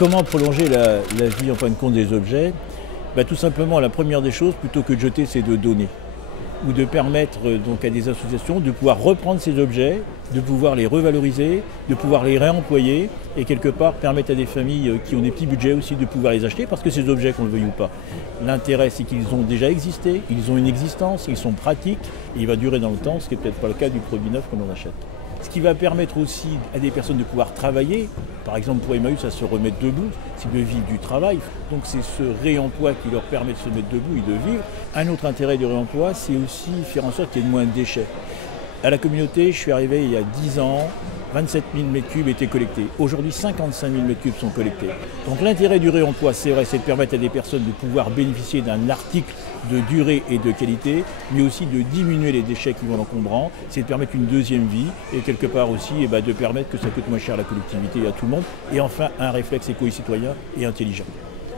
comment prolonger la vie en fin de compte des objets? Tout simplement, la première des choses, plutôt que de jeter, c'est de donner. Ou de permettre donc à des associations de pouvoir reprendre ces objets, de pouvoir les revaloriser, de pouvoir les réemployer et quelque part permettre à des familles qui ont des petits budgets aussi de pouvoir les acheter parce que ces objets, qu'on le veuille ou pas, l'intérêt c'est qu'ils ont déjà existé, ils ont une existence, ils sont pratiques et il va durer dans le temps, ce qui n'est peut-être pas le cas du produit neuf que l'on achète. Ce qui va permettre aussi à des personnes de pouvoir travailler, par exemple pour Emmaüs, à se remettre debout, c'est de vivre du travail. Donc c'est ce réemploi qui leur permet de se mettre debout et de vivre. Un autre intérêt du réemploi, c'est aussi faire en sorte qu'il y ait de moins de déchets. À la communauté, je suis arrivé il y a 10 ans, 27 000 m3 étaient collectés. Aujourd'hui, 55 000 m3 sont collectés. Donc l'intérêt du réemploi, c'est vrai, c'est de permettre à des personnes de pouvoir bénéficier d'un article de durée et de qualité, mais aussi de diminuer les déchets qui vont l'encombrant, c'est de permettre une deuxième vie et quelque part aussi de permettre que ça coûte moins cher à la collectivité et à tout le monde. Et enfin, un réflexe éco-citoyen et intelligent.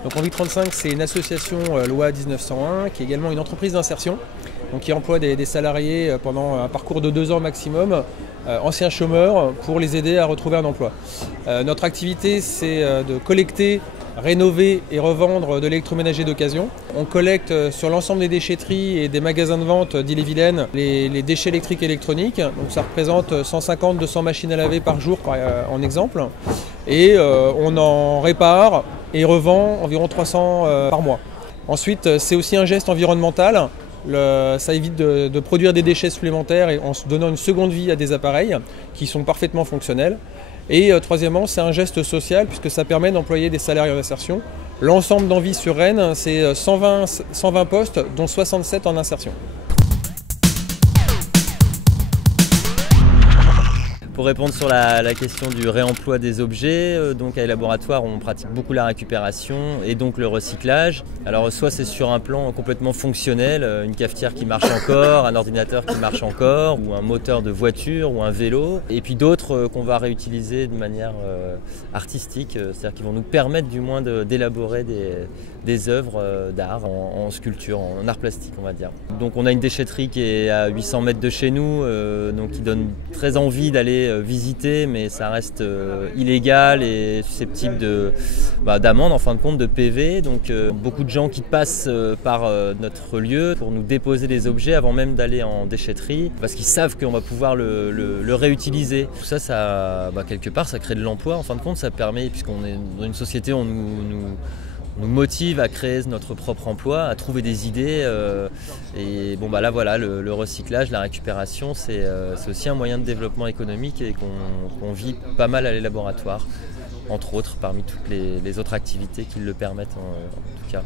Donc Envie 35, c'est une association loi 1901 qui est également une entreprise d'insertion, donc qui emploie des salariés pendant un parcours de 2 ans maximum, anciens chômeurs, pour les aider à retrouver un emploi. Notre activité, c'est de collecter, rénover et revendre de l'électroménager d'occasion. On collecte sur l'ensemble des déchetteries et des magasins de vente d'Ille-et-Vilaine les déchets électriques et électroniques. Donc ça représente 150-200 machines à laver par jour en exemple. Et on en répare et revend environ 300 par mois. Ensuite, c'est aussi un geste environnemental. Ça évite de produire des déchets supplémentaires et en se donnant une seconde vie à des appareils qui sont parfaitement fonctionnels. Et troisièmement, c'est un geste social puisque ça permet d'employer des salariés en insertion. L'ensemble d'Envie sur Rennes, c'est 120 postes, dont 67 en insertion. Pour répondre sur la question du réemploi des objets, donc à Laboratoire on pratique beaucoup la récupération et donc le recyclage. Alors soit c'est sur un plan complètement fonctionnel, une cafetière qui marche encore, un ordinateur qui marche encore, ou un moteur de voiture ou un vélo. Et puis d'autres qu'on va réutiliser de manière artistique, c'est-à-dire qui vont nous permettre du moins d'élaborer des œuvres d'art en sculpture, en art plastique on va dire. Donc on a une déchetterie qui est à 800 mètres de chez nous, donc qui donne très envie d'aller visiter, mais ça reste illégal et susceptible d'amende en fin de compte, de PV. Donc beaucoup de gens qui passent par notre lieu pour nous déposer des objets avant même d'aller en déchetterie, parce qu'ils savent qu'on va pouvoir le réutiliser. Tout ça, quelque part ça crée de l'emploi en fin de compte, ça permet, puisqu'on est dans une société où on nous motive à créer notre propre emploi, à trouver des idées. Et là voilà, le recyclage, la récupération, c'est aussi un moyen de développement économique et qu'on vit pas mal à les laboratoires, entre autres, parmi toutes les autres activités qui le permettent en tout cas.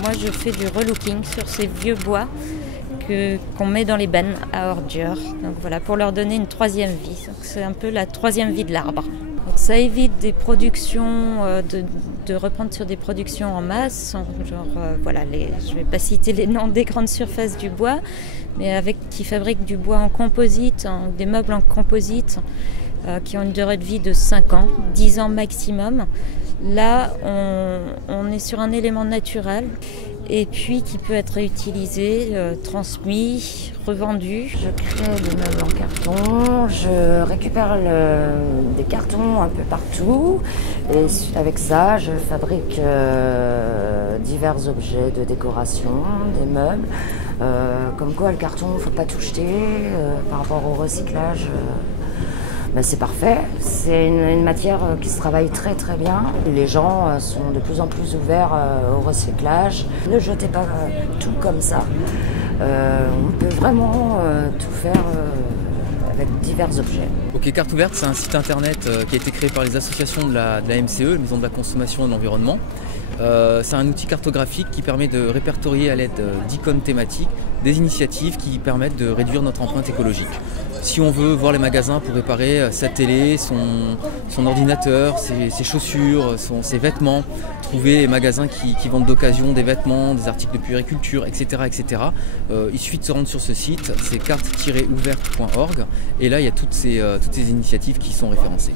Moi je fais du relooking sur ces vieux bois qu'on met dans les bennes à ordures. Donc voilà, pour leur donner une troisième vie. C'est un peu la troisième vie de l'arbre. Ça évite des productions, de reprendre sur des productions en masse, je ne vais pas citer les noms des grandes surfaces du bois, mais qui fabriquent du bois en composite, des meubles en composite, qui ont une durée de vie de 5 ans, 10 ans maximum. Là, on est sur un élément naturel et puis qui peut être réutilisé, transmis, revendu. Je crée des meubles en carton, je récupère des cartons un peu partout et avec ça, je fabrique divers objets de décoration, des meubles. Comme quoi, le carton, il ne faut pas tout jeter par rapport au recyclage. C'est parfait, c'est une matière qui se travaille très très bien. Les gens sont de plus en plus ouverts au recyclage. Ne jetez pas tout comme ça. On peut vraiment tout faire avec divers objets. Ok, Carte Ouverte, c'est un site internet qui a été créé par les associations de la MCE, la Maison de la Consommation et de l'Environnement. C'est un outil cartographique qui permet de répertorier à l'aide d'icônes thématiques des initiatives qui permettent de réduire notre empreinte écologique. Si on veut voir les magasins pour réparer sa télé, son ordinateur, ses chaussures, ses vêtements, trouver les magasins qui vendent d'occasion des vêtements, des articles de puériculture, etc. Il suffit de se rendre sur ce site, c'est carte-ouverte.org et là il y a toutes ces initiatives qui sont référencées.